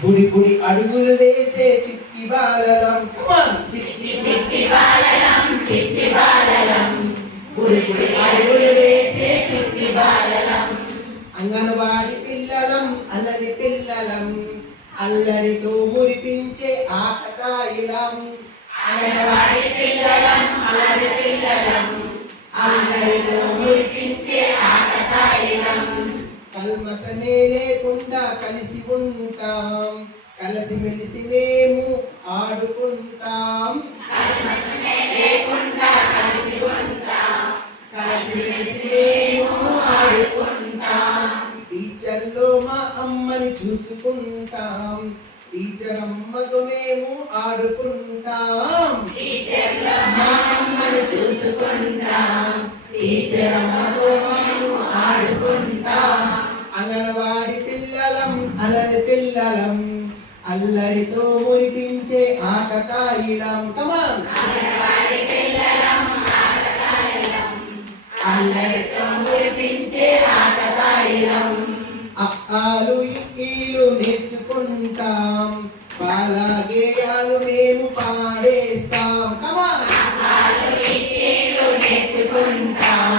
బుడి బుడి అడుగులు వేసే చిట్టి బాలలం చిట్టి చిట్టి బాలలం చిట్టి బాలలం బుడి బుడి అడుగులు వేసే చిట్టి బాలలం అంగన్వాడి పిల్లలం అల్లరి పిల్లలం అల్లరితో మురిపించే ఆకతాయిలం అంగన్వాడి పిల్లలం అల్లరి పిల్లలం అల్లరితో మురిపించే ఆకతాయిలం కల్మసమే లేకుండా కలిసి ఉంటాం కలిసి మెలిసి మేము ఆడుకుంటాం కల్మసమే లేకుండా కలిసి ఉంటాం కలిసి మెలిసి మేము ఆడుకుంటాం టీచర్లో మా అమ్మని చూసుకుంటాం టీచర్ అమ్మతో మేము ఆడుకుంటాం టీచర్లో మా అమ్మను చూసుకుంటాం టీచర్ అమ్మతో మేము ఆడుకుంటాం అంగన్వాడి పిల్లలం అల్లరి పిల్లలం అల్లరితో మురిపించే ఆకతాయిలం కమాన్ అంగన్వాడి పిల్లలం ఆకతాయిలం అల్లరితో మురిపించే ఆకతాయిలం అక్కాలు ఇక్కీలు నేర్చుకుంటాం బాలగేయాలు మేము పాడేస్తాం కమాన్ నేర్చుకుంటాం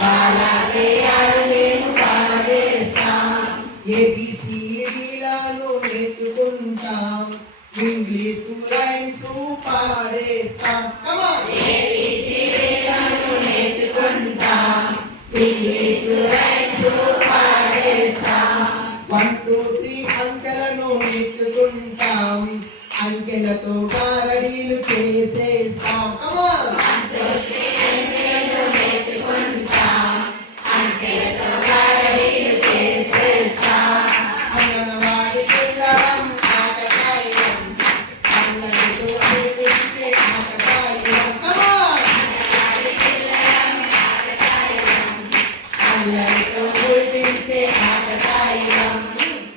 బాలగేయాలు మేము పాడేస్తాం ఏబిసిడీలను నేర్చుకుంటాం ఇంగ్లీషు రైమ్స్ పాడేస్తాం కమాన్ ఏబిసిడీలను నేర్చుకుంటాం ఇంగ్లీషు రైమ్స్ పాడేస్తాం 1 2 3 అంకెలను నేర్చుకుంటాం అంకెలతో గారడీలు చేసేస్తాం కమాన్ నేర్చుకుంటాం అంకెలతో గారడీలు చేసేస్తాం అంగన్వాడి పిల్లలం ఆకతాయిలం అల్లరితో మురిపించే ఆకతాయిలం కమాన్ అల్లరితో మురిపించే ఆకతాయిలం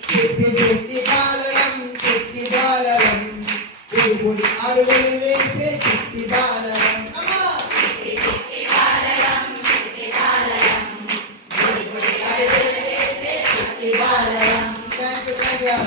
చిట్టి చిట్టి బాలలం చిట్టి బాలలం బుడి బుడి అడుగులు వేసే చిట్టి బాలలం కమాన్ చిట్టి బాలలం చిట్టి బాలలం బుడి బుడి అడుగులు వేసే చిట్టి బాలలం థ్యాంక్ యూ